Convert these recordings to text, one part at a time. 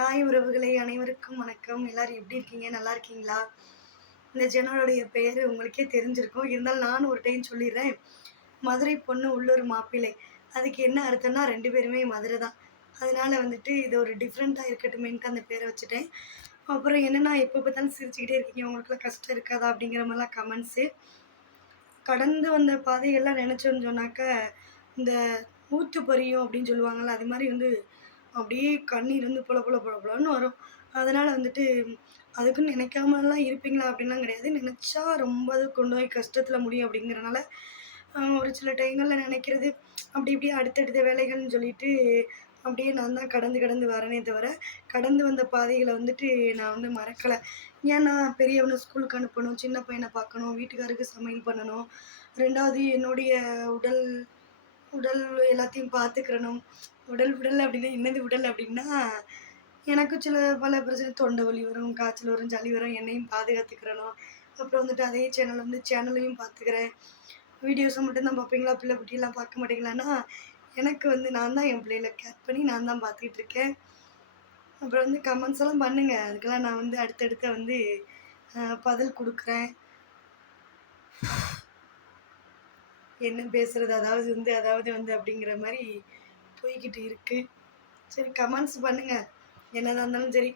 Hi உறவுகளை அனைவருக்கும் வணக்கம். எல்லாரும் எப்படி இருக்கீங்க? நல்லா இருக்கீங்களா? இந்த சேனலுடைய பெயர் உங்களுக்கே தெரிஞ்சிருக்கும். இருந்தாலும் நான் ஒரு டைம் சொல்லிடுறேன். மதுரை பொண்ணு உள்ளூர் மாப்பிள்ளை. அதுக்கு என்ன அர்த்தம்னா ரெண்டு பேருமே மதுரை தான். அதனால வந்துட்டு இது ஒரு டிஃப்ரெண்ட்டாக இருக்கட்டுமேன்ட்டு அந்த பேரை வச்சுட்டேன். அப்புறம் என்னென்னா எப்போ பார்த்தாலும் சிரிச்சுக்கிட்டே இருக்கீங்க. உங்களுக்குலாம் கஷ்டம் இருக்காதா அப்படிங்கிற மாதிரிலாம் கமெண்ட்ஸு கடந்து வந்த பாதைகள்லாம் நினச்சோன்னு சொன்னாக்க இந்த ஊத்து பொரியும் அப்படின்னு சொல்லுவாங்கள்ல அது மாதிரி வந்து அப்படியே கண்ணீர் வந்து புல புல புல புலன்னு வரும். அதனால் வந்துட்டு அதுக்குன்னு நினைக்காமலாம் இருப்பீங்களா அப்படின்லாம் கிடையாது. நினச்சா ரொம்ப அது கொண்டு போய் கஷ்டத்தில் முடியும் அப்படிங்கிறனால ஒரு சில டைங்களில் நினைக்கிறது அப்படி இப்படி அடுத்தடுத்த வேலைகள்னு சொல்லிட்டு அப்படியே நான் தான் கடந்து கடந்து வரனே தவிர கடந்து வந்த பாதைகளை வந்துட்டு நான் வந்து மறக்கலை. ஏன்னா பெரியவனை ஸ்கூலுக்கு அனுப்பணும் சின்ன பையனை பார்க்கணும் வீட்டுக்காருக்கு சமையல் பண்ணணும். ரெண்டாவது என்னுடைய உடல் உடல் எல்லாத்தையும் பார்த்துக்கிறணும். உடல் உடல் அப்படின்னா என்னது உடல் அப்படின்னா எனக்கு சில பல பிரச்சனை தொண்டை வலி வரும் காய்ச்சல் வரும் சளி வரும் என்னையும் பாதுகாத்துக்கிறணும். அப்புறம் வந்துட்டு அதே சேனல் வந்து சேனலையும் பார்த்துக்கிறேன். வீடியோஸை மட்டும்தான் பார்ப்பீங்களா? பிள்ளை குட்டியெல்லாம் பார்க்க மாட்டீங்களான்னா எனக்கு வந்து நான் தான் என் பிள்ளைகளை கேர் பண்ணி நான் தான் பார்த்துக்கிட்டு இருக்கேன். அப்புறம் வந்து கமெண்ட்ஸ் எல்லாம் பண்ணுங்கள் அதுக்கெல்லாம் நான் வந்து அடுத்தடுத்த வந்து பதில் கொடுக்குறேன். என்ன பேசுறது? அதாவது வந்து அதாவது வந்து அப்படிங்கிற மாதிரி போய்கிட்டு இருக்கு. சரி கமெண்ட்ஸ் பண்ணுங்க. என்னதான் இருந்தாலும் சரி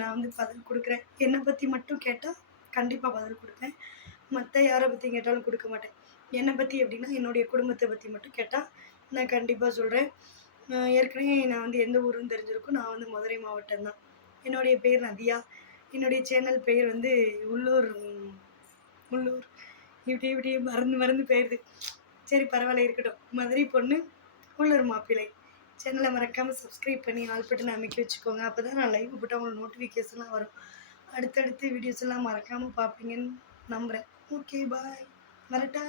நான் வந்து பதில் கொடுக்குறேன். என்னை பற்றி மட்டும் கேட்டால் கண்டிப்பாக பதில் கொடுப்பேன். மற்ற யாரை பற்றி கேட்டாலும் கொடுக்க மாட்டேன். என்னை பற்றி அப்படின்னா என்னுடைய குடும்பத்தை பற்றி மட்டும் கேட்டால் நான் கண்டிப்பாக சொல்கிறேன் ஏற்கனவே நான் வந்து எந்த ஊருன்னு தெரிஞ்சிருக்கும். நான் வந்து மதுரை மாவட்டம் தான். என்னுடைய பேர் நதியா. என்னுடைய சேனல் பேர் வந்து உள்ளூர் உள்ளூர். இப்படி இப்படி மறந்து மறந்து போயிடுது சரி பரவாயில்ல இருக்கட்டும். மதுரை பொண்ணு உள்ளூர் மாப்பிள்ளை. சேனலை மறக்காமல் சப்ஸ்கிரைப் பண்ணி ஆல் பட்டன் அமைக்க வச்சுக்கோங்க. அப்போ தான் நான் லைவ் போட்டால் உங்களுக்கு நோட்டிஃபிகேஷன்லாம் வரும். அடுத்தடுத்து வீடியோஸ் எல்லாம் மறக்காமல் பார்ப்பீங்கன்னு நம்புகிறேன் ஓகே பாய் மரட்டா